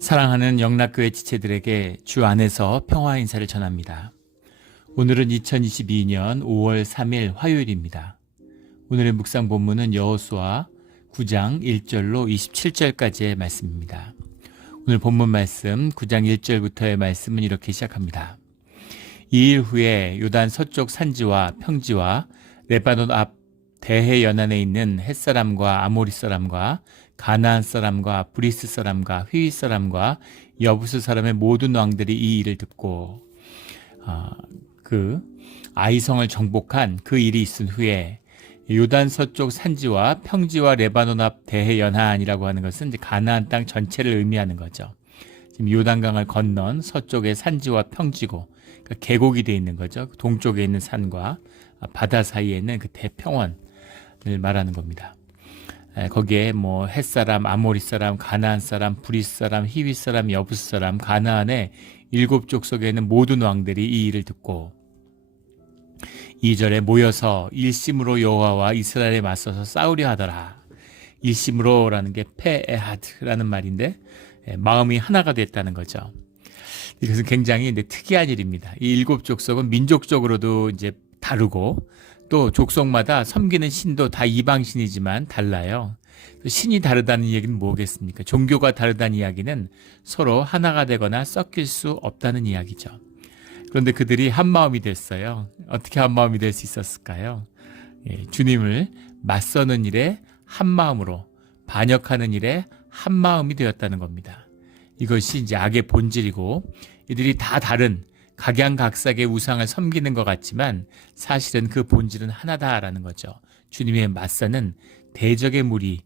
사랑하는 영락교회 지체들에게 주 안에서 평화 인사를 전합니다. 오늘은 2022년 5월 3일 화요일입니다. 오늘의 묵상 본문은 여호수아 9장 1절로 27절까지의 말씀입니다. 오늘 본문 말씀 9장 1절부터의 말씀은 이렇게 시작합니다. 2일 후에 요단 서쪽 산지와 평지와 레바논 앞 대해 연안에 있는 헷사람과 아모리 사람과 가나안 사람과 브리스 사람과 휘위 사람과 여부스 사람의 모든 왕들이 이 일을 듣고 그 아이성을 정복한 그 일이 있은 후에 요단 서쪽 산지와 평지와 레바논 앞 대해 연안이라고 하는 것은 이제 가나안 땅 전체를 의미하는 거죠. 지금 요단강을 건넌 서쪽의 산지와 평지고 그러니까 계곡이 되어 있는 거죠. 동쪽에 있는 산과 바다 사이에 있는 그 대평원을 말하는 겁니다. 거기에 뭐 헷사람, 아모리 사람, 가나안 사람, 브리스 사람, 히위 사람, 여부스 사람, 가나안의 7족속에 있는 모든 왕들이 이 일을 듣고 2절에 모여서 일심으로 여호와와 이스라엘에 맞서서 싸우려 하더라. 일심으로라는 게 페에하드라는 말인데 마음이 하나가 됐다는 거죠. 이것은 굉장히 특이한 일입니다. 이 7족속은 민족적으로도 이제 다르고 또 족속마다 섬기는 신도 다 이방신이지만 달라요. 신이 다르다는 얘기는 뭐겠습니까? 종교가 다르다는 이야기는 서로 하나가 되거나 섞일 수 없다는 이야기죠. 그런데 그들이 한 마음이 됐어요. 어떻게 한 마음이 될 수 있었을까요? 주님을 맞서는 일에 한 마음으로, 반역하는 일에 한 마음이 되었다는 겁니다. 이것이 이제 악의 본질이고 이들이 다 다른 각양각색의 우상을 섬기는 것 같지만 사실은 그 본질은 하나다라는 거죠. 주님의 맞서는 대적의 무리,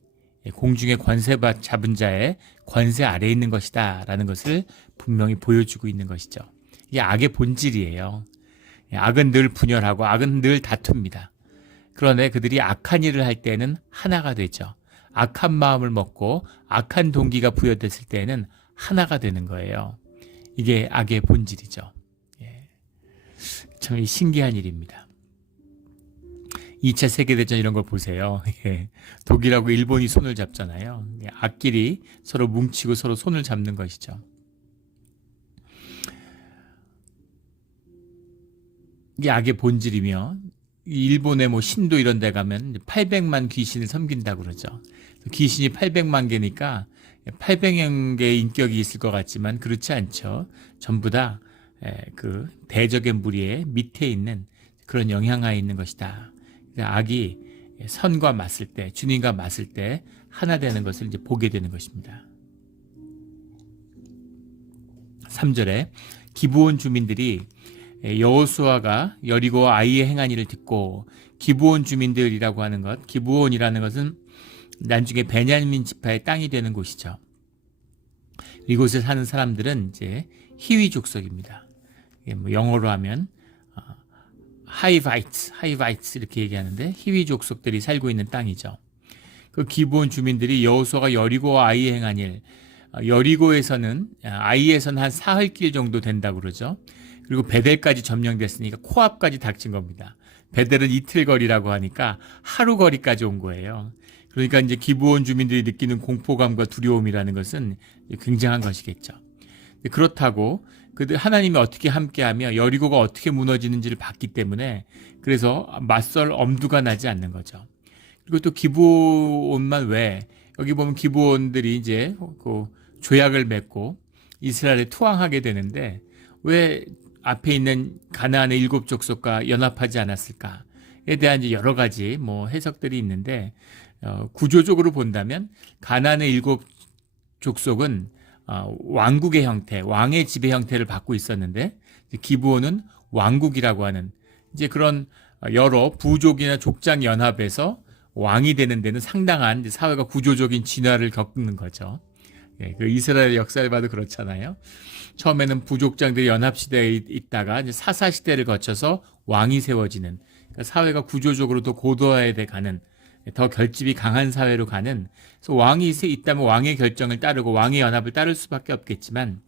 공중의 권세 잡은 자의 권세 아래에 있는 것이다 라는 것을 분명히 보여주고 있는 것이죠. 이게 악의 본질이에요. 악은 늘 분열하고 악은 늘 다툽니다. 그런데 그들이 악한 일을 할 때는 하나가 되죠. 악한 마음을 먹고 악한 동기가 부여됐을 때는 하나가 되는 거예요. 이게 악의 본질이죠. 참 신기한 일입니다. 2차 세계대전 이런 걸 보세요. 독일하고 일본이 손을 잡잖아요. 악끼리 서로 뭉치고 서로 손을 잡는 것이죠. 이게 악의 본질이며 일본의 뭐 신도 이런 데 가면 800만 귀신을 섬긴다고 그러죠. 귀신이 800만 개니까 800여 개의 인격이 있을 것 같지만 그렇지 않죠. 전부 다 그 대적의 무리의 밑에 있는 그런 영향하에 있는 것이다. 악이 선과 맞설 때, 주님과 맞설 때 하나 되는 것을 이제 보게 되는 것입니다. 3절에 기브온 주민들이 여호수아가 여리고 아이의 행한 일을 듣고 기브온 주민들이라고 하는 것, 기브온이라는 것은 나중에 베냐민 지파의 땅이 되는 곳이죠. 이곳에 사는 사람들은 이제 히위 족속입니다. 뭐 영어로 하면 하이바이츠 이렇게 얘기하는데 히위 족속들이 살고 있는 땅이죠. 그 기브온 주민들이 여호수아가 여리고와 아이의 행한 일, 여리고에서는 아이에서는 한 사흘길 정도 된다고 그러죠. 그리고 베델까지 점령됐으니까 코앞까지 닥친 겁니다. 베델은 이틀 거리라고 하니까 하루 거리까지 온 거예요. 그러니까 이제 기브온 주민들이 느끼는 공포감과 두려움이라는 것은 굉장한 것이겠죠. 그렇다고 그들 하나님이 어떻게 함께하며 여리고가 어떻게 무너지는지를 봤기 때문에 그래서 맞설 엄두가 나지 않는 거죠. 그리고 또 기브온만 왜 여기 보면 기브온들이 이제 그 조약을 맺고 이스라엘에 투항하게 되는데 왜 앞에 있는 가나안의 7족속과 연합하지 않았을까에 대한 이제 여러 가지 뭐 해석들이 있는데 구조적으로 본다면 가나안의 7족속은 왕국의 형태, 왕의 지배 형태를 받고 있었는데 기브온은 왕국이라고 하는 이제 그런 여러 부족이나 족장 연합에서 왕이 되는 데는 상당한 사회가 구조적인 진화를 겪는 거죠. 그 이스라엘 역사를 봐도 그렇잖아요. 처음에는 부족장들이 연합시대에 있다가 이제 사사시대를 거쳐서 왕이 세워지는 그러니까 사회가 구조적으로 더 고도화해 가는 더 결집이 강한 사회로 가는 그래서 왕이 있다면 왕의 결정을 따르고 왕의 연합을 따를 수밖에 없겠지만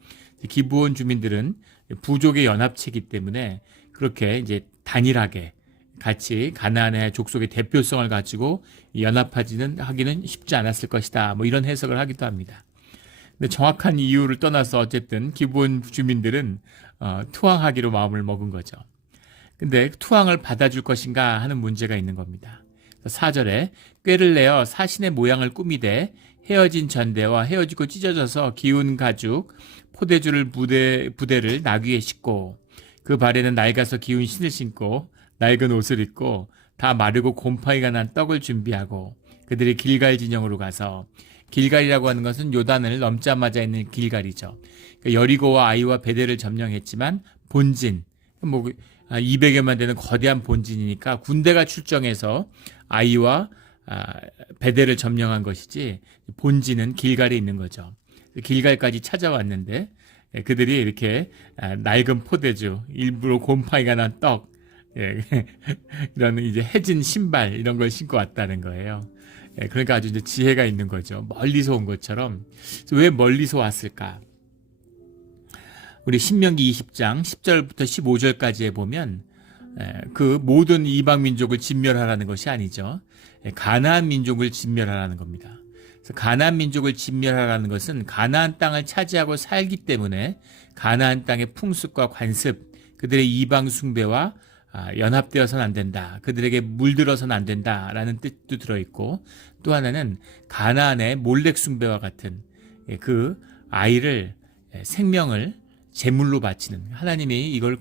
기브온 주민들은 부족의 연합체이기 때문에 그렇게 이제 단일하게 같이 가나안의 족속의 대표성을 가지고 하기는 쉽지 않았을 것이다. 뭐 이런 해석을 하기도 합니다. 근데 정확한 이유를 떠나서 어쨌든 기브온 주민들은 투항하기로 마음을 먹은 거죠. 근데 투항을 받아줄 것인가 하는 문제가 있는 겁니다. 4절에 꾀를 내어 사신의 모양을 꾸미되 헤어진 전대와 헤어지고 찢어져서 기운 가죽 포대주를 부대를 나귀에 싣고 그 발에는 낡아서 기운 신을 신고 낡은 옷을 입고 다 마르고 곰팡이가 난 떡을 준비하고 그들이 길갈 진영으로 가서, 길갈이라고 하는 것은 요단을 넘자마자 있는 길갈이죠. 그러니까 여리고와 아이와 베델을 점령했지만 본진, 200여만 되는 거대한 본진이니까 군대가 출정해서 아이와 베델을 점령한 것이지 본진은 길갈에 있는 거죠. 길갈까지 찾아왔는데 그들이 이렇게 낡은 포대주, 일부러 곰팡이가 난 떡, 이런 이제 해진 신발 이런 걸 신고 왔다는 거예요. 그러니까 아주 이제 지혜가 있는 거죠. 멀리서 온 것처럼. 왜 멀리서 왔을까? 우리 신명기 20장 10절부터 15절까지에 보면 그 모든 이방 민족을 진멸하라는 것이 아니죠. 가나안 민족을 진멸하라는 겁니다. 그래서 가나안 민족을 진멸하라는 것은 가나안 땅을 차지하고 살기 때문에 가나안 땅의 풍습과 관습, 그들의 이방 숭배와 연합되어서는 안 된다. 그들에게 물들어서는 안 된다라는 뜻도 들어있고, 또 하나는 가나안의 몰렉 숭배와 같은 그 아이를, 생명을 제물로 바치는, 하나님이 이걸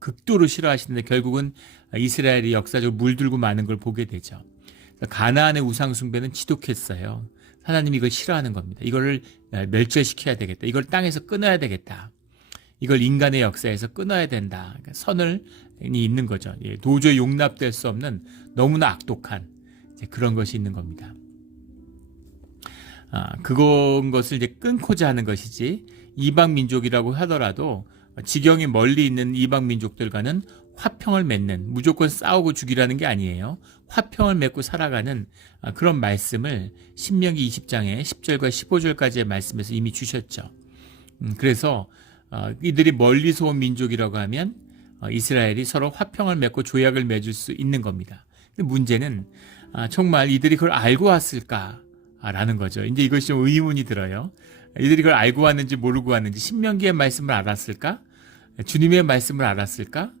극도로 싫어하시는데 결국은 이스라엘이 역사적으로 물들고 마는 걸 보게 되죠. 가나안의 우상 숭배는 지독했어요. 하나님이 이걸 싫어하는 겁니다. 이거를 멸절시켜야 되겠다. 이걸 땅에서 끊어야 되겠다. 이걸 인간의 역사에서 끊어야 된다. 그러니까 선이 있는 거죠. 도저히 용납될 수 없는 너무나 악독한 그런 것이 있는 겁니다. 그것을 이제 끊고자 하는 것이지, 이방 민족이라고 하더라도 지경이 멀리 있는 이방 민족들과는 화평을 맺는, 무조건 싸우고 죽이라는 게 아니에요. 화평을 맺고 살아가는 그런 말씀을 신명기 20장의 10절과 15절까지의 말씀에서 이미 주셨죠. 그래서 이들이 멀리서 온 민족이라고 하면 이스라엘이 서로 화평을 맺고 조약을 맺을 수 있는 겁니다. 근데 문제는 정말 이들이 그걸 알고 왔을까라는 거죠. 이제 이것이 좀 의문이 들어요. 이들이 그걸 알고 왔는지 모르고 왔는지, 신명기의 말씀을 알았을까? 주님의 말씀을 알았을까?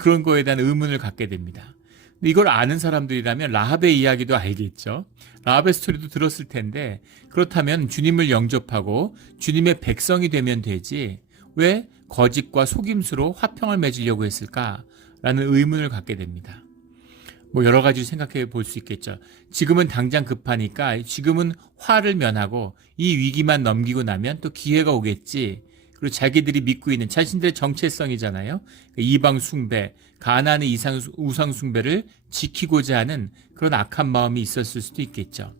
그런 거에 대한 의문을 갖게 됩니다. 근데 이걸 아는 사람들이라면 라합의 이야기도 알겠죠. 라합의 스토리도 들었을 텐데, 그렇다면 주님을 영접하고 주님의 백성이 되면 되지 왜 거짓과 속임수로 화평을 맺으려고 했을까라는 의문을 갖게 됩니다. 여러 가지 생각해 볼 수 있겠죠. 지금은 당장 급하니까 지금은 화를 면하고 이 위기만 넘기고 나면 또 기회가 오겠지. 그리고 자기들이 믿고 있는 자신들의 정체성이잖아요. 이방 숭배, 가나안의 우상 숭배를 지키고자 하는 그런 악한 마음이 있었을 수도 있겠죠.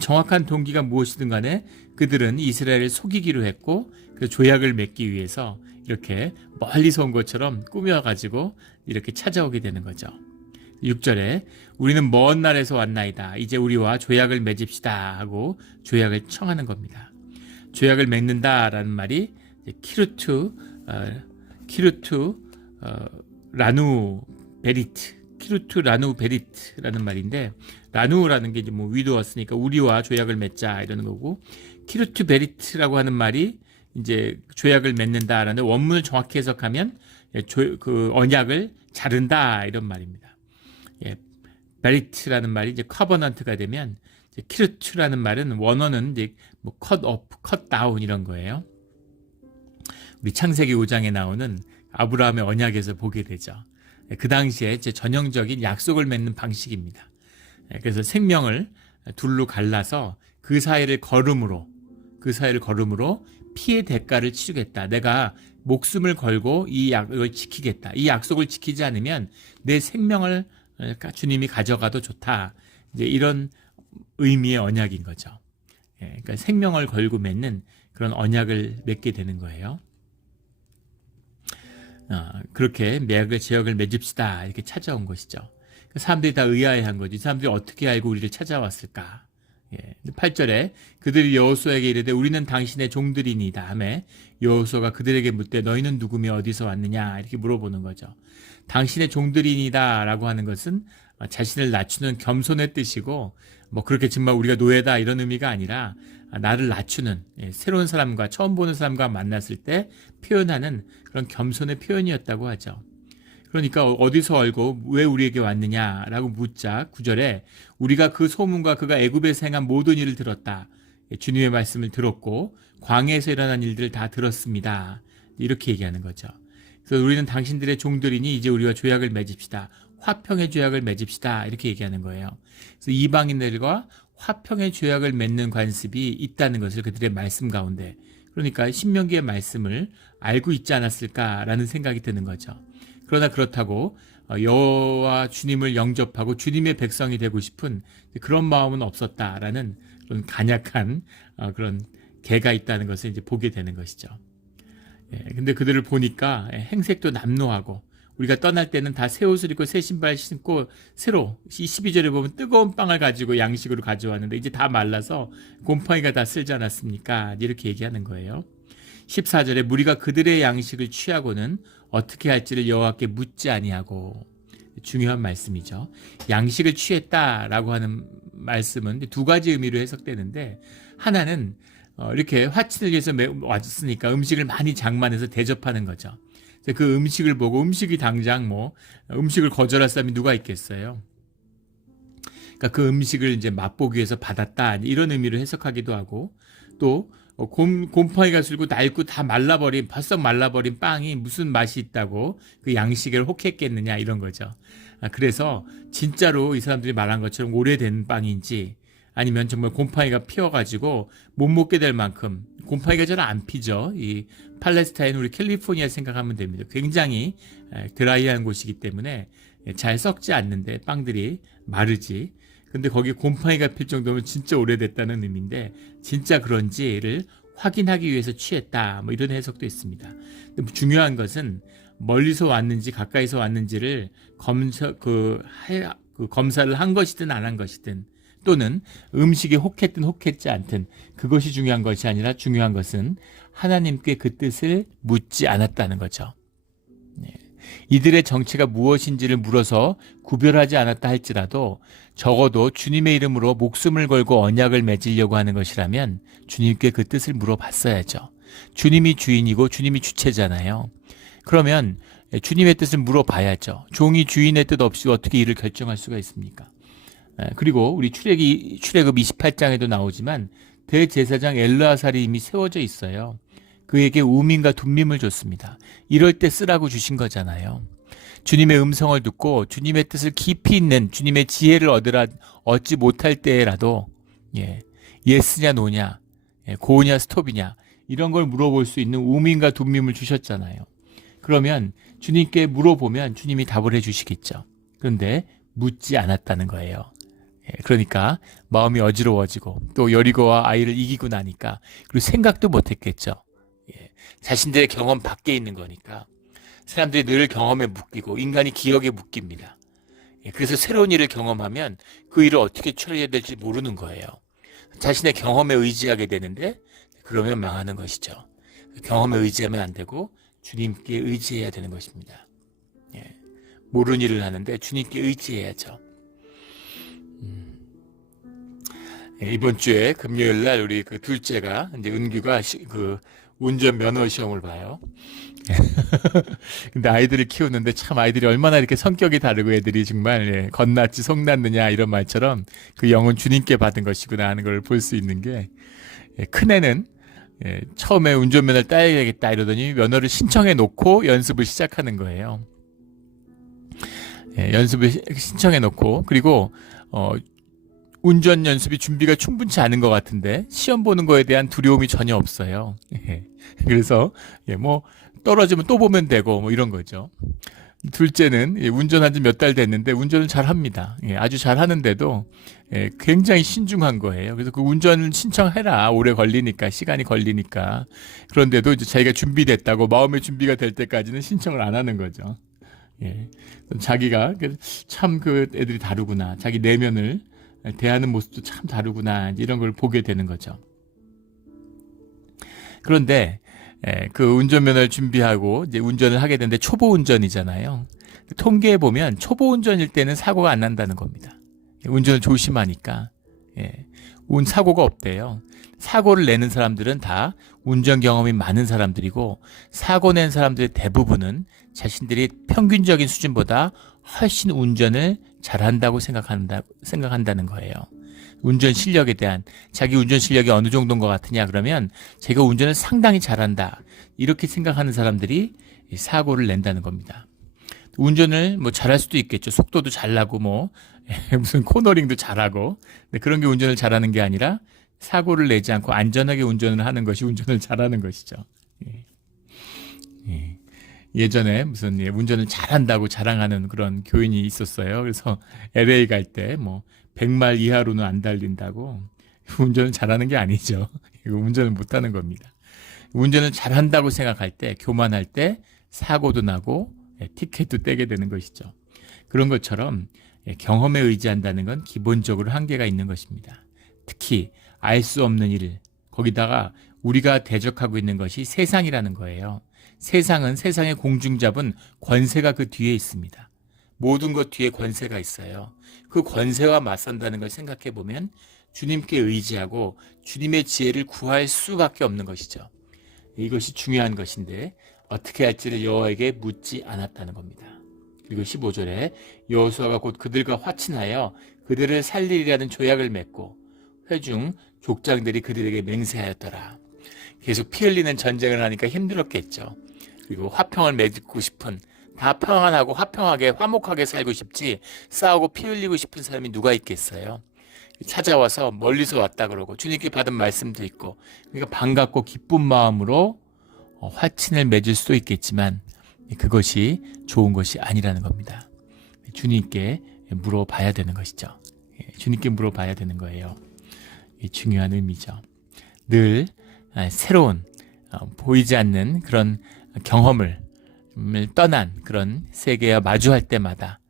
정확한 동기가 무엇이든 간에 그들은 이스라엘을 속이기로 했고, 그 조약을 맺기 위해서 이렇게 멀리서 온 것처럼 꾸며가지고 이렇게 찾아오게 되는 거죠. 6절에 우리는 먼 날에서 왔나이다. 이제 우리와 조약을 맺읍시다 하고 조약을 청하는 겁니다. 조약을 맺는다라는 말이 키루트 라누 베리트라는 말인데, 라누라는 게 이제 위도웠으니까 우리와 조약을 맺자 이러는 거고, 키루트 베리트라고 하는 말이 이제 조약을 맺는다라는, 원문을 정확히 해석하면 그 언약을 자른다 이런 말입니다. 베리트라는 말이 이제 커버넌트가 되면, 키루트라는 말은 원어는 이제 컷 오프, 컷 다운 이런 거예요. 우리 창세기 5장에 나오는 아브라함의 언약에서 보게 되죠. 그 당시에 제 전형적인 약속을 맺는 방식입니다. 그래서 생명을 둘로 갈라서 그 사이를 걸음으로 피해 대가를 치르겠다. 내가 목숨을 걸고 이 약속을 지키겠다. 이 약속을 지키지 않으면 내 생명을 주님이 가져가도 좋다. 이제 이런 의미의 언약인 거죠. 그러니까 생명을 걸고 맺는 그런 언약을 맺게 되는 거예요. 그렇게 매약을 제약을 맺읍시다 이렇게 찾아온 것이죠. 사람들이 다 의아해한 거지. 이 사람들이 어떻게 알고 우리를 찾아왔을까? 8절에 그들이 여호수아에게 이르되 우리는 당신의 종들이니이다 하매 여호수아가 그들에게 묻되 너희는 누구며 어디서 왔느냐 이렇게 물어보는 거죠. 당신의 종들이니이다 라고 하는 것은 자신을 낮추는 겸손의 뜻이고, 뭐 그렇게 정말 우리가 노예다 이런 의미가 아니라 나를 낮추는 새로운 사람과 처음 보는 사람과 만났을 때 표현하는 그런 겸손의 표현이었다고 하죠. 그러니까 어디서 알고 왜 우리에게 왔느냐라고 묻자 9절에 우리가 그 소문과 그가 애굽에서 행한 모든 일을 들었다. 주님의 말씀을 들었고 광야에서 일어난 일들을 다 들었습니다. 이렇게 얘기하는 거죠. 그래서 우리는 당신들의 종들이니 이제 우리와 조약을 맺읍시다. 화평의 조약을 맺읍시다. 이렇게 얘기하는 거예요. 그래서 이방인들과 화평의 조약을 맺는 관습이 있다는 것을 그들의 말씀 가운데, 그러니까 신명기의 말씀을 알고 있지 않았을까라는 생각이 드는 거죠. 그러나 그렇다고 여호와 주님을 영접하고 주님의 백성이 되고 싶은 그런 마음은 없었다라는 그런 간약한 그런 개가 있다는 것을 이제 보게 되는 것이죠. 근데 그들을 보니까 행색도 남노하고, 우리가 떠날 때는 다 새 옷을 입고 새 신발 신고 새로 12절에 보면 뜨거운 빵을 가지고 양식으로 가져왔는데 이제 다 말라서 곰팡이가 다 쓸지 않았습니까? 이렇게 얘기하는 거예요. 14절에 무리가 그들의 양식을 취하고는 어떻게 할지를 여호와께 묻지 아니하고, 중요한 말씀이죠. 양식을 취했다라고 하는 말씀은 두 가지 의미로 해석되는데, 하나는 이렇게 화친을 위해서 왔으니까 음식을 많이 장만해서 대접하는 거죠. 그 음식을 보고 음식이 당장 음식을 거절할 사람이 누가 있겠어요. 그러니까 그 음식을 이제 맛보기 위해서 받았다 이런 의미로 해석하기도 하고, 또 곰팡이가 슬고 낡고 다 말라버린, 벌써 말라버린 빵이 무슨 맛이 있다고 그 양식을 혹했겠느냐 이런 거죠. 그래서 진짜로 이 사람들이 말한 것처럼 오래된 빵인지, 아니면 정말 곰팡이가 피어가지고 못 먹게 될 만큼, 곰팡이가 잘 안 피죠. 이 팔레스타인, 우리 캘리포니아 생각하면 됩니다. 굉장히 드라이한 곳이기 때문에 잘 썩지 않는데 빵들이 마르지. 근데 거기 곰팡이가 필 정도면 진짜 오래됐다는 의미인데, 진짜 그런지를 확인하기 위해서 취했다, 뭐 이런 해석도 있습니다. 근데 중요한 것은 멀리서 왔는지 가까이서 왔는지를 검사를 한 것이든 안 한 것이든, 또는 음식이 혹했든 혹했지 않든 그것이 중요한 것이 아니라, 중요한 것은 하나님께 그 뜻을 묻지 않았다는 거죠. 이들의 정체가 무엇인지를 물어서 구별하지 않았다 할지라도 적어도 주님의 이름으로 목숨을 걸고 언약을 맺으려고 하는 것이라면 주님께 그 뜻을 물어봤어야죠. 주님이 주인이고 주님이 주체잖아요. 그러면 주님의 뜻을 물어봐야죠. 종이 주인의 뜻 없이 어떻게 일을 결정할 수가 있습니까? 그리고 우리 출애굽 28장에도 나오지만 대제사장 엘르아살이 이미 세워져 있어요. 그에게 우민과 둠밈을 줬습니다. 이럴 때 쓰라고 주신 거잖아요. 주님의 음성을 듣고 주님의 뜻을 깊이 있는 주님의 지혜를 얻지 못할 때라도 예스냐 노냐, 고냐 스톱이냐 이런 걸 물어볼 수 있는 우민과 둠밈을 주셨잖아요. 그러면 주님께 물어보면 주님이 답을 해주시겠죠. 그런데 묻지 않았다는 거예요. 그러니까 마음이 어지러워지고, 또 여리고와 아이를 이기고 나니까, 그리고 생각도 못했겠죠. 자신들의 경험 밖에 있는 거니까 사람들이 늘 경험에 묶이고 인간이 기억에 묶입니다. 그래서 새로운 일을 경험하면 그 일을 어떻게 처리해야 될지 모르는 거예요. 자신의 경험에 의지하게 되는데 그러면 망하는 것이죠. 경험에 의지하면 안 되고 주님께 의지해야 되는 것입니다. 모르는 일을 하는데 주님께 의지해야죠. 이번 주에 금요일 날 우리 그 둘째가, 이제 은규가 운전 면허 시험을 봐요. 근데 아이들을 키우는데 참 아이들이 얼마나 이렇게 성격이 다르고, 애들이 정말 겁났지 속났느냐 이런 말처럼 그 영은 주님께 받은 것이구나 하는 걸 볼 수 있는 게, 큰애는 처음에 운전면허를 따야겠다 이러더니 면허를 신청해 놓고 연습을 시작하는 거예요. 연습을 신청해 놓고, 그리고 운전 연습이 준비가 충분치 않은 것 같은데 시험 보는 거에 대한 두려움이 전혀 없어요. 그래서 떨어지면 또 보면 되고 이런 거죠. 둘째는 운전한 지 몇 달 됐는데 운전을 잘 합니다. 아주 잘 하는데도 굉장히 신중한 거예요. 그래서 그 운전을 신청해라. 오래 걸리니까, 시간이 걸리니까. 그런데도 이제 자기가 준비됐다고, 마음의 준비가 될 때까지는 신청을 안 하는 거죠. 자기가 참 그 애들이 다르구나. 자기 내면을 대하는 모습도 참 다르구나. 이런 걸 보게 되는 거죠. 그런데 그 운전면허를 준비하고 이제 운전을 하게 되는데 초보 운전이잖아요. 통계에 보면 초보 운전일 때는 사고가 안 난다는 겁니다. 운전을 조심하니까. 예. 사고가 없대요. 사고를 내는 사람들은 다 운전 경험이 많은 사람들이고, 사고 낸 사람들의 대부분은 자신들이 평균적인 수준보다 훨씬 운전을 잘한다고 생각한다는 거예요. 운전 실력에 대한, 자기 운전 실력이 어느 정도인 것 같으냐 그러면 제가 운전을 상당히 잘한다, 이렇게 생각하는 사람들이 사고를 낸다는 겁니다. 운전을 뭐 잘할 수도 있겠죠. 속도도 잘 나고 뭐 무슨 코너링도 잘하고. 근데 그런 게 운전을 잘하는 게 아니라 사고를 내지 않고 안전하게 운전을 하는 것이 운전을 잘하는 것이죠. 예전에 무슨 운전을 잘한다고 자랑하는 그런 교인이 있었어요. 그래서 LA 갈 때 뭐 100마일 이하로는 안 달린다고. 운전을 잘하는 게 아니죠. 이거 운전을 못하는 겁니다. 운전을 잘한다고 생각할 때, 교만할 때 사고도 나고 티켓도 떼게 되는 것이죠. 그런 것처럼 경험에 의지한다는 건 기본적으로 한계가 있는 것입니다. 특히 알 수 없는 일, 거기다가 우리가 대적하고 있는 것이 세상이라는 거예요. 세상은, 세상의 공중잡은 권세가 그 뒤에 있습니다. 모든 것 뒤에 권세가 있어요. 그 권세와 맞선다는 걸 생각해 보면 주님께 의지하고 주님의 지혜를 구할 수밖에 없는 것이죠. 이것이 중요한 것인데 어떻게 할지를 여호와에게 묻지 않았다는 겁니다. 그리고 15절에 여호수아가 곧 그들과 화친하여 그들을 살리리라는 조약을 맺고 회중 족장들이 그들에게 맹세하였더라. 계속 피 흘리는 전쟁을 하니까 힘들었겠죠. 그리고 화평을 맺고 싶은, 다 평안하고 화평하게 화목하게 살고 싶지 싸우고 피 흘리고 싶은 사람이 누가 있겠어요. 찾아와서 멀리서 왔다 그러고 주님께 받은 말씀도 있고, 그러니까 반갑고 기쁜 마음으로 화친을 맺을 수도 있겠지만 그것이 좋은 것이 아니라는 겁니다. 주님께 물어봐야 되는 것이죠. 주님께 물어봐야 되는 거예요. 중요한 의미죠. 늘 새로운 보이지 않는 그런 경험을 떠난 그런 세계와 마주할 때마다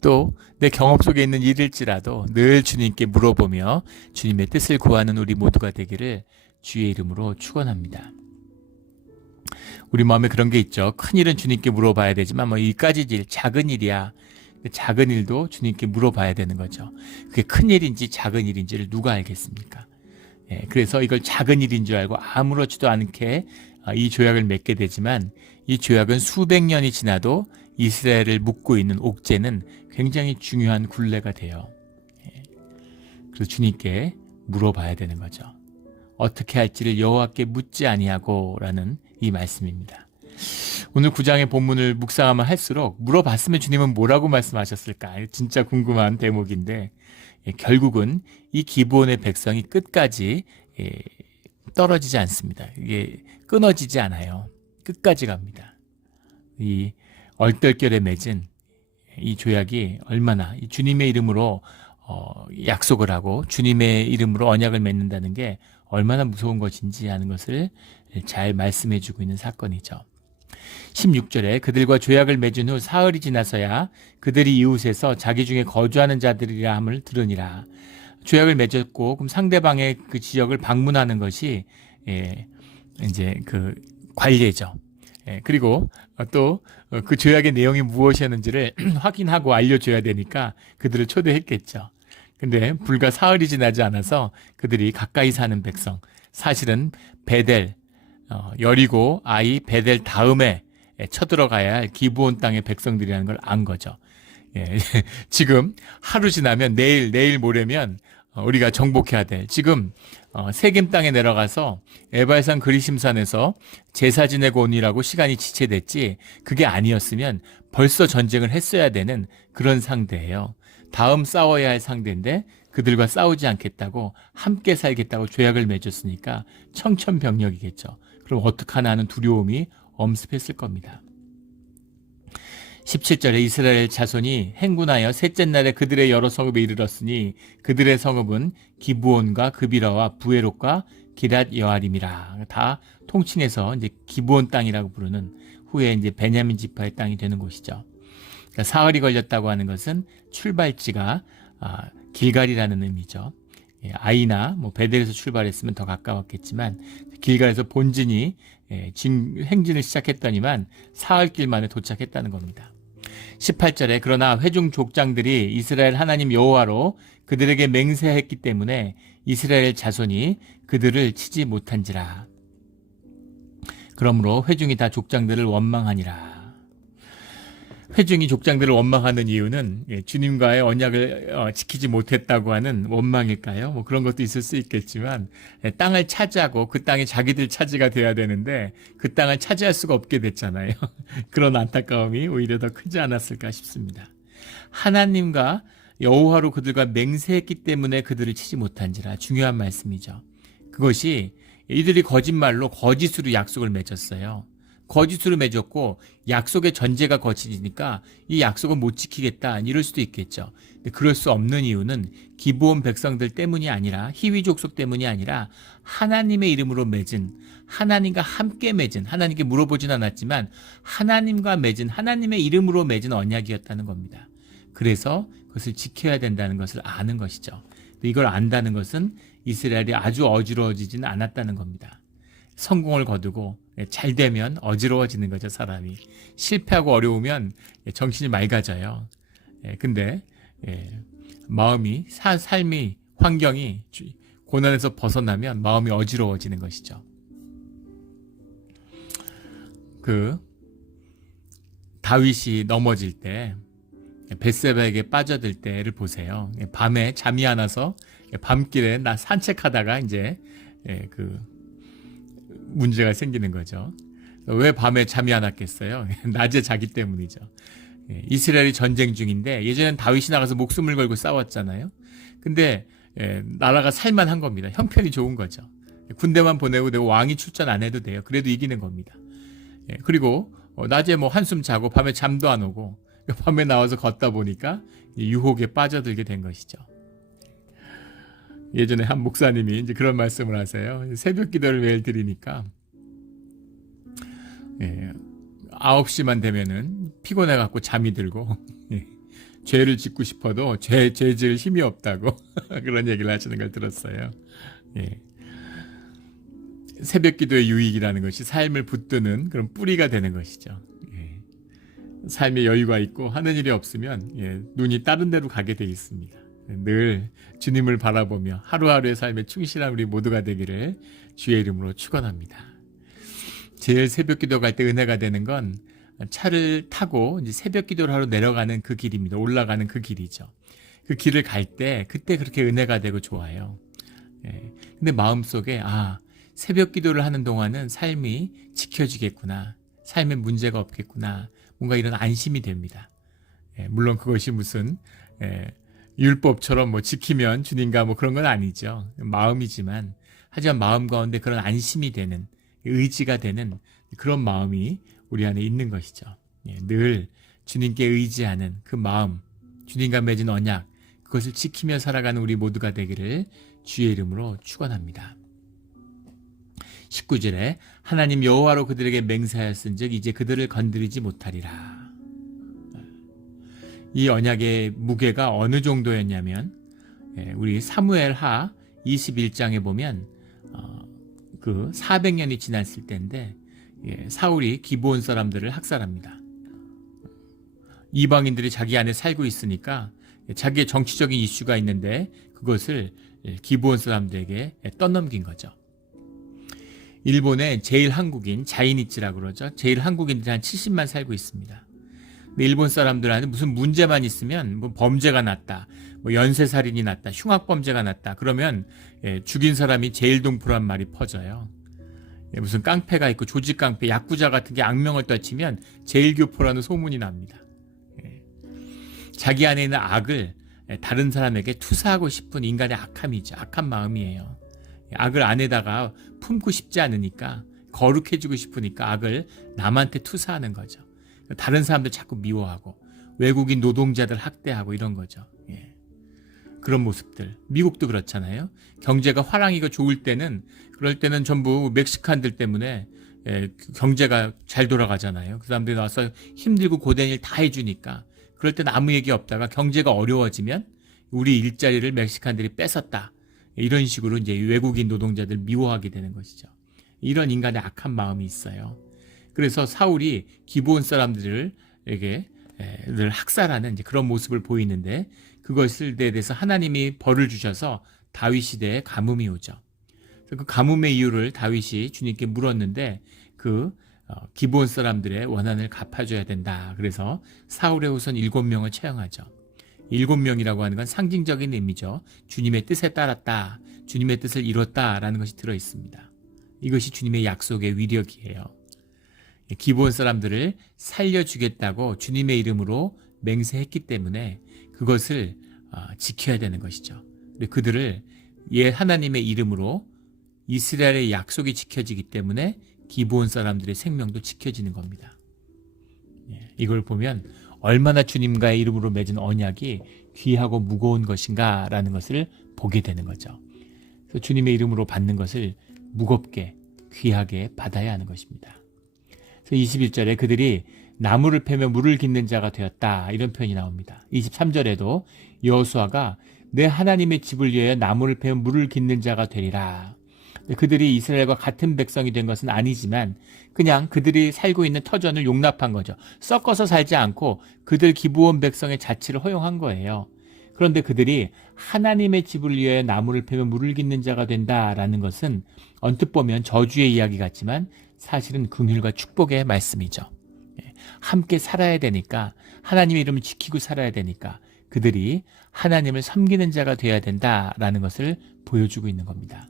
또 내 경험 속에 있는 일일지라도 늘 주님께 물어보며 주님의 뜻을 구하는 우리 모두가 되기를 주의 이름으로 축원합니다. 우리 마음에 그런 게 있죠. 큰 일은 주님께 물어봐야 되지만 뭐 이까지 일, 작은 일이야. 작은 일도 주님께 물어봐야 되는 거죠. 그게 큰 일인지 작은 일인지를 누가 알겠습니까? 그래서 이걸 작은 일인 줄 알고 아무렇지도 않게 이 조약을 맺게 되지만 이 조약은 수백 년이 지나도 이스라엘을 묶고 있는 옥죄는 굉장히 중요한 굴레가 돼요. 그래서 주님께 물어봐야 되는 거죠. 어떻게 할지를 여호와께 묻지 아니하고라는 이 말씀입니다. 오늘 9장의 본문을 묵상하면 할수록 물어봤으면 주님은 뭐라고 말씀하셨을까? 진짜 궁금한 대목인데 결국은 이 기브온의 백성이 끝까지 떨어지지 않습니다. 이게 끊어지지 않아요. 끝까지 갑니다. 이 얼떨결에 맺은 이 조약이 얼마나 이 주님의 이름으로 약속을 하고 주님의 이름으로 언약을 맺는다는 게 얼마나 무서운 것인지 하는 것을 잘 말씀해 주고 있는 사건이죠. 16절에 그들과 조약을 맺은 후 사흘이 지나서야 그들이 이웃에서 자기 중에 거주하는 자들이라 함을 들으니라. 조약을 맺었고 그럼 상대방의 그 지역을 방문하는 것이 이제 그 관례죠. 그리고 또 그 조약의 내용이 무엇이었는지를 확인하고 알려줘야 되니까 그들을 초대했겠죠. 근데 불과 사흘이 지나지 않아서 그들이 가까이 사는 백성, 사실은 베델, 여리고, 아이, 베델 다음에 쳐들어가야 할 기브온 땅의 백성들이라는 걸 안 거죠. 지금 하루 지나면 내일 모레면 우리가 정복해야 될, 지금 세겜 땅에 내려가서 에발산 그리심산에서 제사 지내고 오니라고 시간이 지체됐지 그게 아니었으면 벌써 전쟁을 했어야 되는 그런 상대예요. 다음 싸워야 할 상대인데 그들과 싸우지 않겠다고 함께 살겠다고 조약을 맺었으니까 청천벽력이겠죠. 그럼 어떡하나 하는 두려움이 엄습했을 겁니다. 17절에 이스라엘 자손이 행군하여 셋째 날에 그들의 여러 성읍에 이르렀으니 그들의 성읍은 기브온과 그비라와 부에롯과 기랏 여아림이라. 다 통칭해서 이제 기브온 땅이라고 부르는 후에 이제 베냐민 지파의 땅이 되는 곳이죠. 그러니까 사흘이 걸렸다고 하는 것은 출발지가 길갈이라는 의미죠. 아이나 뭐 베델에서 출발했으면 더 가까웠겠지만 길갈에서 본진이 행진을 시작했더니만 사흘길 만에 도착했다는 겁니다. 18절에 그러나 회중 족장들이 이스라엘 하나님 여호와로 그들에게 맹세했기 때문에 이스라엘 자손이 그들을 치지 못한지라. 그러므로 회중이 다 족장들을 원망하니라. 회중이 족장들을 원망하는 이유는 주님과의 언약을 지키지 못했다고 하는 원망일까요? 뭐 그런 것도 있을 수 있겠지만 땅을 차지하고 그 땅이 자기들 차지가 돼야 되는데 그 땅을 차지할 수가 없게 됐잖아요. 그런 안타까움이 오히려 더 크지 않았을까 싶습니다. 하나님과 여호와로 그들과 맹세했기 때문에 그들을 치지 못한지라. 중요한 말씀이죠. 그것이 이들이 거짓말로 거짓으로 약속을 맺었어요. 거짓으로 맺었고 약속의 전제가 거짓이니까 이 약속은 못 지키겠다 이럴 수도 있겠죠. 근데 그럴 수 없는 이유는 기브온 백성들 때문이 아니라 히위 족속 때문이 아니라 하나님의 이름으로 맺은, 하나님과 함께 맺은, 하나님께 물어보진 않았지만 하나님과 맺은, 하나님의 이름으로 맺은 언약이었다는 겁니다. 그래서 그것을 지켜야 된다는 것을 아는 것이죠. 이걸 안다는 것은 이스라엘이 아주 어지러워지지는 않았다는 겁니다. 성공을 거두고 잘 되면 어지러워지는 거죠. 사람이 실패하고 어려우면 정신이 맑아져요. 근데 마음이 삶이 환경이 고난에서 벗어나면 마음이 어지러워지는 것이죠. 그 다윗이 넘어질 때 벳세바에게 빠져들 때를 보세요. 밤에 잠이 안 와서 밤길에 나 산책하다가 이제 그 문제가 생기는 거죠. 왜 밤에 잠이 안 왔겠어요? 낮에 자기 때문이죠. 이스라엘이 전쟁 중인데 예전엔 다윗이 나가서 목숨을 걸고 싸웠잖아요. 근데 나라가 살만한 겁니다. 형편이 좋은 거죠. 군대만 보내고 내가 왕이 출전 안 해도 돼요. 그래도 이기는 겁니다. 그리고 낮에 뭐 한숨 자고 밤에 잠도 안 오고 밤에 나와서 걷다 보니까 유혹에 빠져들게 된 것이죠. 예전에 한 목사님이 이제 그런 말씀을 하세요. 새벽 기도를 매일 드리니까 9시만 되면은 피곤해갖고 잠이 들고 죄를 짓고 싶어도 죄 지을 힘이 없다고 그런 얘기를 하시는 걸 들었어요. 새벽 기도의 유익이라는 것이 삶을 붙드는 그런 뿌리가 되는 것이죠. 삶에 여유가 있고 하는 일이 없으면 눈이 다른 데로 가게 돼 있습니다. 늘 주님을 바라보며 하루하루의 삶에 충실한 우리 모두가 되기를 주의 이름으로 축원합니다. 제일 새벽 기도 갈 때 은혜가 되는 건 차를 타고 이제 새벽 기도를 하러 내려가는 그 길입니다. 올라가는 그 길이죠. 그 길을 갈 때 그때 그렇게 은혜가 되고 좋아요. 근데 마음속에 새벽 기도를 하는 동안은 삶이 지켜지겠구나. 삶에 문제가 없겠구나. 뭔가 이런 안심이 됩니다. 물론 그것이 무슨 율법처럼 뭐 지키면 주님과 뭐 그런 건 아니죠. 마음이지만 하지만 마음 가운데 그런 안심이 되는 의지가 되는 그런 마음이 우리 안에 있는 것이죠. 늘 주님께 의지하는 그 마음, 주님과 맺은 언약 그것을 지키며 살아가는 우리 모두가 되기를 주의 이름으로 축원합니다. 19절에 하나님 여호와로 그들에게 맹세하였은즉 이제 그들을 건드리지 못하리라. 이 언약의 무게가 어느 정도였냐면 우리 사무엘하 21장에 보면 그 400년이 지났을 때인데 사울이 기브온 사람들을 학살합니다. 이방인들이 자기 안에 살고 있으니까 자기의 정치적인 이슈가 있는데 그것을 기브온 사람들에게 떠넘긴 거죠. 일본의 제일 한국인 자이니치라고 그러죠. 제일 한국인들이 한 70만 살고 있습니다. 근데 일본 사람들한테 무슨 문제만 있으면 뭐 범죄가 났다, 뭐 연쇄살인이 났다, 흉악범죄가 났다 그러면 죽인 사람이 제일동포란 말이 퍼져요. 무슨 깡패가 있고 조직깡패, 야쿠자 같은 게 악명을 떨치면 제일교포라는 소문이 납니다. 자기 안에 있는 악을 다른 사람에게 투사하고 싶은 인간의 악함이죠. 악한 마음이에요. 악을 안에다가 품고 싶지 않으니까 거룩해지고 싶으니까 악을 남한테 투사하는 거죠. 다른 사람들 자꾸 미워하고 외국인 노동자들 학대하고 이런 거죠. 그런 모습들. 미국도 그렇잖아요. 경제가 화랑이가 좋을 때는 그럴 때는 전부 멕시칸들 때문에 경제가 잘 돌아가잖아요. 그 사람들이 나와서 힘들고 고된 일 다 해주니까 그럴 때는 아무 얘기 없다가 경제가 어려워지면 우리 일자리를 멕시칸들이 뺏었다. 이런 식으로 이제 외국인 노동자들 미워하게 되는 것이죠. 이런 인간의 악한 마음이 있어요. 그래서 사울이 기브온 사람들에게 를 학살하는 이제 그런 모습을 보이는데, 그것에 대해서 하나님이 벌을 주셔서 다윗 시대에 가뭄이 오죠. 그 가뭄의 이유를 다윗이 주님께 물었는데 기브온 사람들의 원한을 갚아줘야 된다. 그래서 사울의 후손 7명을 채용하죠. 7명이라고 하는 건 상징적인 의미죠. 주님의 뜻에 따랐다, 주님의 뜻을 이뤘다라는 것이 들어있습니다. 이것이 주님의 약속의 위력이에요. 기브온 사람들을 살려주겠다고 주님의 이름으로 맹세했기 때문에 그것을 지켜야 되는 것이죠. 그들을 하나님의 이름으로 이스라엘의 약속이 지켜지기 때문에 기브온 사람들의 생명도 지켜지는 겁니다. 이걸 보면 얼마나 주님과의 이름으로 맺은 언약이 귀하고 무거운 것인가라는 것을 보게 되는 거죠. 그래서 주님의 이름으로 받는 것을 무겁게 귀하게 받아야 하는 것입니다. 그래서 21절에 그들이 나무를 패며 물을 깃는 자가 되었다, 이런 표현이 나옵니다. 23절에도 여호수아가 내 하나님의 집을 위하여 나무를 패며 물을 깃는 자가 되리라. 그들이 이스라엘과 같은 백성이 된 것은 아니지만 그냥 그들이 살고 있는 터전을 용납한 거죠. 섞어서 살지 않고 그들 기브온 백성의 자치를 허용한 거예요. 그런데 그들이 하나님의 집을 위하여 나무를 패며 물을 깃는 자가 된다라는 것은 언뜻 보면 저주의 이야기 같지만 사실은 긍휼과 축복의 말씀이죠. 함께 살아야 되니까, 하나님의 이름을 지키고 살아야 되니까 그들이 하나님을 섬기는 자가 되어야 된다라는 것을 보여주고 있는 겁니다.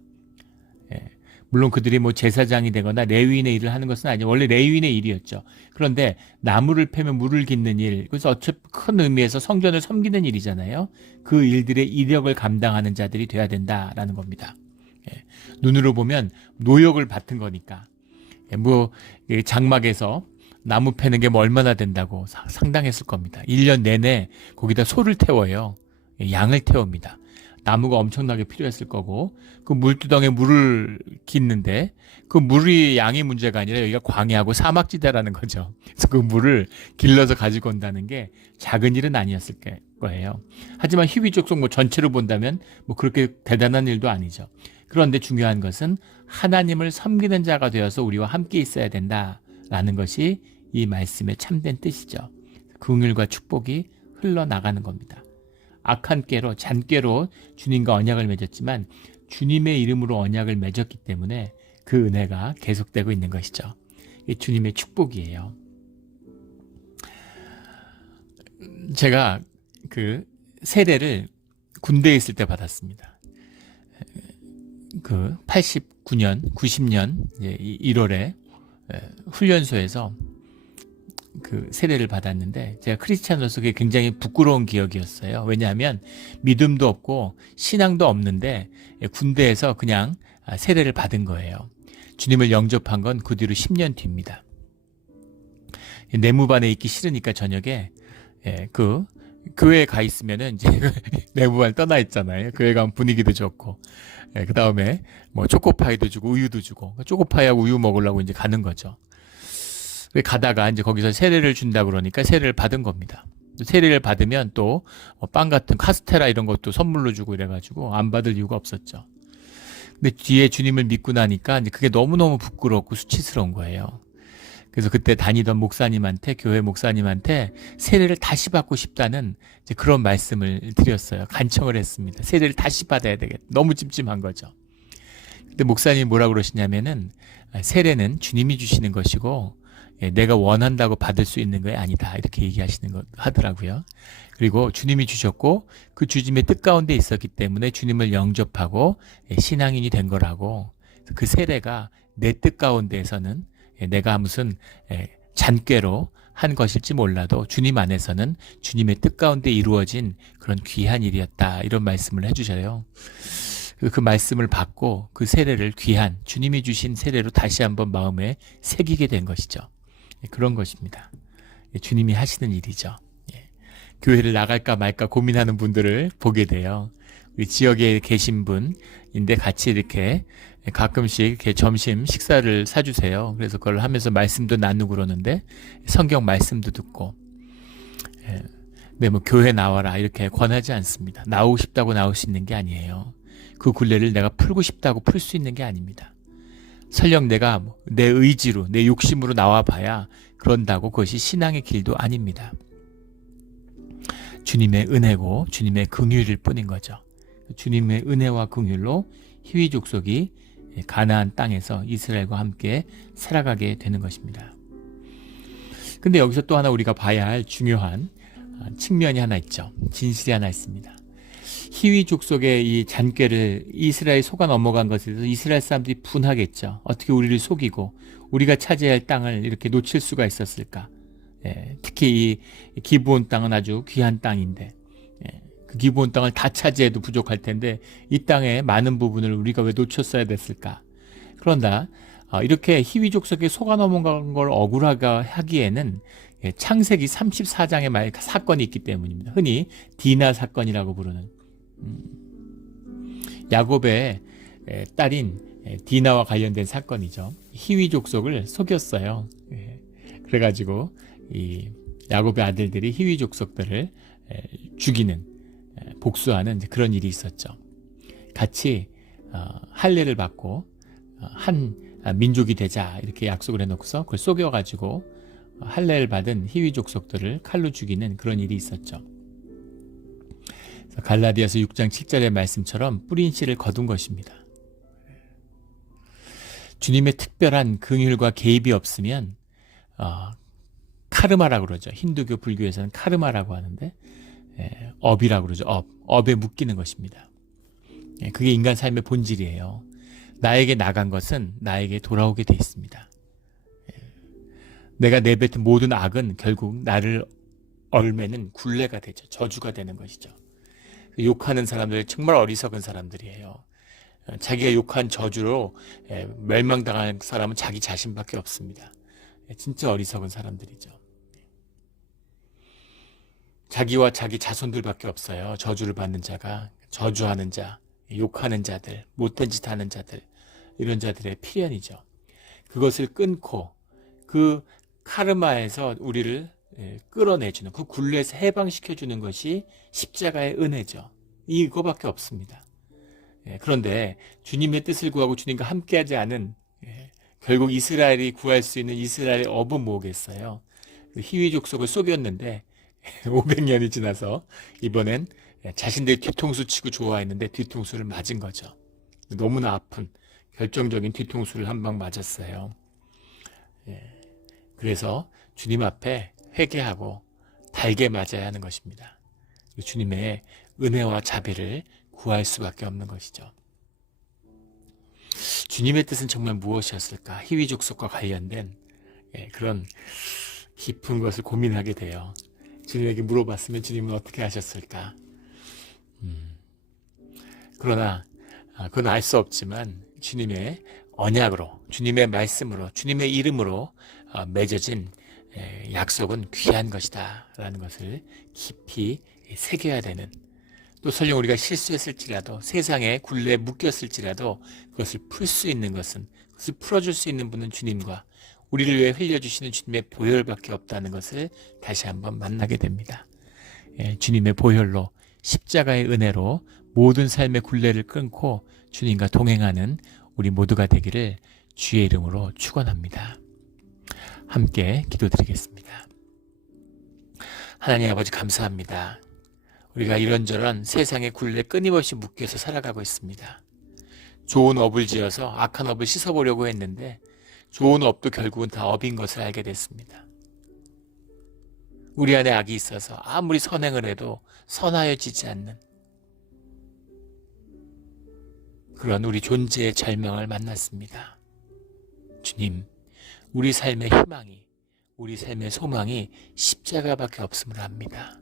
물론 그들이 제사장이 되거나 레위인의 일을 하는 것은 아니에요. 원래 레위인의 일이었죠. 그런데 나무를 패면 물을 깃는 일, 그래서 어차피 큰 의미에서 성전을 섬기는 일이잖아요. 그 일들의 이력을 감당하는 자들이 돼야 된다라는 겁니다. 눈으로 보면 노역을 받은 거니까. 장막에서 나무 패는 게 얼마나 된다고 상당했을 겁니다. 1년 내내 거기다 소를 태워요. 양을 태웁니다. 나무가 엄청나게 필요했을 거고, 그 물두덩에 물을 깃는데 그 물이 양이 문제가 아니라 여기가 광야하고 사막지대라는 거죠. 그래서 그 물을 길러서 가지고 온다는 게 작은 일은 아니었을 거예요. 하지만 히위 족속 전체로 본다면 그렇게 대단한 일도 아니죠. 그런데 중요한 것은 하나님을 섬기는 자가 되어서 우리와 함께 있어야 된다라는 것이 이 말씀의 참된 뜻이죠. 긍휼과 축복이 흘러나가는 겁니다. 악한 꾀로, 잔꾀로 주님과 언약을 맺었지만 주님의 이름으로 언약을 맺었기 때문에 그 은혜가 계속되고 있는 것이죠. 이게 주님의 축복이에요. 제가 그 세례를 군대에 있을 때 받았습니다. 89년, 90년 1월에 훈련소에서 그 세례를 받았는데, 제가 크리스찬으로서 그게 굉장히 부끄러운 기억이었어요. 왜냐하면 믿음도 없고 신앙도 없는데 군대에서 그냥 세례를 받은 거예요. 주님을 영접한 건 그 뒤로 10년 뒤입니다. 내무반에 있기 싫으니까 저녁에 그 교회에 가 있으면은 이제 내무반 떠나 있잖아요. 교회 가면 분위기도 좋고, 그 다음에 초코파이도 주고 우유도 주고, 초코파이하고 우유 먹으려고 이제 가는 거죠. 가다가 이제 거기서 세례를 준다 그러니까 세례를 받은 겁니다. 세례를 받으면 또 빵 같은 카스테라 이런 것도 선물로 주고 이래가지고 안 받을 이유가 없었죠. 근데 뒤에 주님을 믿고 나니까 이제 그게 너무너무 부끄럽고 수치스러운 거예요. 그래서 그때 다니던 목사님한테, 교회 목사님한테 세례를 다시 받고 싶다는 이제 그런 말씀을 드렸어요. 간청을 했습니다. 세례를 다시 받아야 되겠다. 너무 찜찜한 거죠. 근데 목사님이 뭐라 그러시냐면은, 세례는 주님이 주시는 것이고 내가 원한다고 받을 수 있는 게 아니다, 이렇게 얘기하시는 거 하더라고요. 그리고 주님이 주셨고 그 주님의 뜻 가운데 있었기 때문에 주님을 영접하고 신앙인이 된 거라고. 그 세례가 내 뜻 가운데에서는 내가 무슨 잔꾀로 한 것일지 몰라도 주님 안에서는 주님의 뜻 가운데 이루어진 그런 귀한 일이었다, 이런 말씀을 해주셔요. 그 말씀을 받고 그 세례를 귀한 주님이 주신 세례로 다시 한번 마음에 새기게 된 것이죠. 그런 것입니다. 주님이 하시는 일이죠. 교회를 나갈까 말까 고민하는 분들을 보게 돼요. 우리 지역에 계신 분인데 같이 이렇게 가끔씩 이렇게 점심 식사를 사주세요. 그래서 그걸 하면서 말씀도 나누고 그러는데 성경 말씀도 듣고, 교회 나와라 이렇게 권하지 않습니다. 나오고 싶다고 나올 수 있는 게 아니에요. 그 굴레를 내가 풀고 싶다고 풀 수 있는 게 아닙니다. 설령 내가 내 의지로, 내 욕심으로 나와 봐야 그런다고 그것이 신앙의 길도 아닙니다. 주님의 은혜고 주님의 긍휼일 뿐인 거죠. 주님의 은혜와 긍휼로 히위 족속이 가나안 땅에서 이스라엘과 함께 살아가게 되는 것입니다. 근데 여기서 또 하나 우리가 봐야 할 중요한 측면이 하나 있죠. 진실이 하나 있습니다. 히위 족속의 이 잔꾀를 이스라엘이 속아 넘어간 것에 대해서 이스라엘 사람들이 분하겠죠. 어떻게 우리를 속이고 우리가 차지할 땅을 이렇게 놓칠 수가 있었을까? 특히 이 기브온 땅은 아주 귀한 땅인데 그 기브온 땅을 다 차지해도 부족할 텐데 이 땅의 많은 부분을 우리가 왜 놓쳤어야 됐을까? 그런다 이렇게 히위 족속에 속아 넘어간 걸 억울하게 하기에는 창세기 34장의 말 사건이 있기 때문입니다. 흔히 디나 사건이라고 부르는 야곱의 딸인 디나와 관련된 사건이죠. 히위 족속을 속였어요. 그래가지고 이 야곱의 아들들이 히위 족속들을 죽이는 복수하는 그런 일이 있었죠. 같이 할례를 받고 한 민족이 되자 이렇게 약속을 해놓고서 그걸 속여가지고 할례를 받은 히위 족속들을 칼로 죽이는 그런 일이 있었죠. 갈라디아서 6장 7절의 말씀처럼 뿌린 씨를 거둔 것입니다. 주님의 특별한 긍휼과 개입이 없으면 카르마라고 그러죠. 힌두교 불교에서는 카르마라고 하는데 업이라고 그러죠. 업에 묶이는 것입니다. 그게 인간 삶의 본질이에요. 나에게 나간 것은 나에게 돌아오게 돼 있습니다. 내가 내뱉은 모든 악은 결국 나를 얼매는 굴레가 되죠. 저주가 되는 것이죠. 욕하는 사람들 정말 어리석은 사람들이에요. 자기가 욕한 저주로 멸망당할 사람은 자기 자신밖에 없습니다. 진짜 어리석은 사람들이죠. 자기와 자기 자손들밖에 없어요. 저주를 받는 자가. 저주하는 자, 욕하는 자들, 못된 짓 하는 자들, 이런 자들의 필연이죠. 그것을 끊고 그 카르마에서 우리를 끌어내주는, 그 굴레에서 해방시켜주는 것이 십자가의 은혜죠. 이거밖에 없습니다. 그런데 주님의 뜻을 구하고 주님과 함께하지 않은 결국 이스라엘이 구할 수 있는 이스라엘의 업은 뭐겠어요? 히위 족속을 속였는데 500년이 지나서 이번엔 자신들이 뒤통수 치고 좋아했는데 뒤통수를 맞은 거죠. 너무나 아픈 결정적인 뒤통수를 한 방 맞았어요. 그래서 주님 앞에 회개하고 달게 맞아야 하는 것입니다. 주님의 은혜와 자비를 구할 수밖에 없는 것이죠. 주님의 뜻은 정말 무엇이었을까? 히위 족속과 관련된 그런 깊은 것을 고민하게 돼요. 주님에게 물어봤으면 주님은 어떻게 하셨을까? 그러나 그건 알 수 없지만 주님의 언약으로, 주님의 말씀으로, 주님의 이름으로 맺어진 약속은 귀한 것이다 라는 것을 깊이 새겨야 되는, 또 설령 우리가 실수했을지라도, 세상에 굴레에 묶였을지라도 그것을 풀 수 있는 것은, 그것을 풀어줄 수 있는 분은 주님과 우리를 위해 흘려주시는 주님의 보혈밖에 없다는 것을 다시 한번 만나게 됩니다. 주님의 보혈로, 십자가의 은혜로 모든 삶의 굴레를 끊고 주님과 동행하는 우리 모두가 되기를 주의 이름으로 축원합니다. 함께 기도드리겠습니다. 하나님 아버지, 감사합니다. 우리가 이런저런 세상의 굴레 끊임없이 묶여서 살아가고 있습니다. 좋은 업을 지어서 악한 업을 씻어보려고 했는데 좋은 업도 결국은 다 업인 것을 알게 됐습니다. 우리 안에 악이 있어서 아무리 선행을 해도 선하여지지 않는 그런 우리 존재의 절망을 만났습니다. 주님, 우리 삶의 희망이, 우리 삶의 소망이 십자가밖에 없음을 압니다.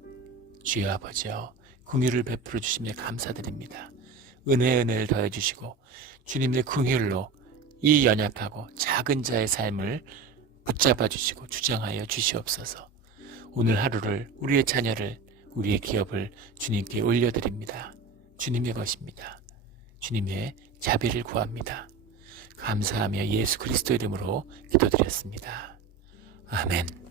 주여 아버지여, 긍휼을 베풀어 주시며 감사드립니다. 은혜를 더해 주시고 주님의 긍휼로 이 연약하고 작은 자의 삶을 붙잡아 주시고 주장하여 주시옵소서. 오늘 하루를, 우리의 자녀를, 우리의 기업을 주님께 올려드립니다. 주님의 것입니다. 주님의 자비를 구합니다. 감사하며 예수 그리스도 이름으로 기도드렸습니다. 아멘.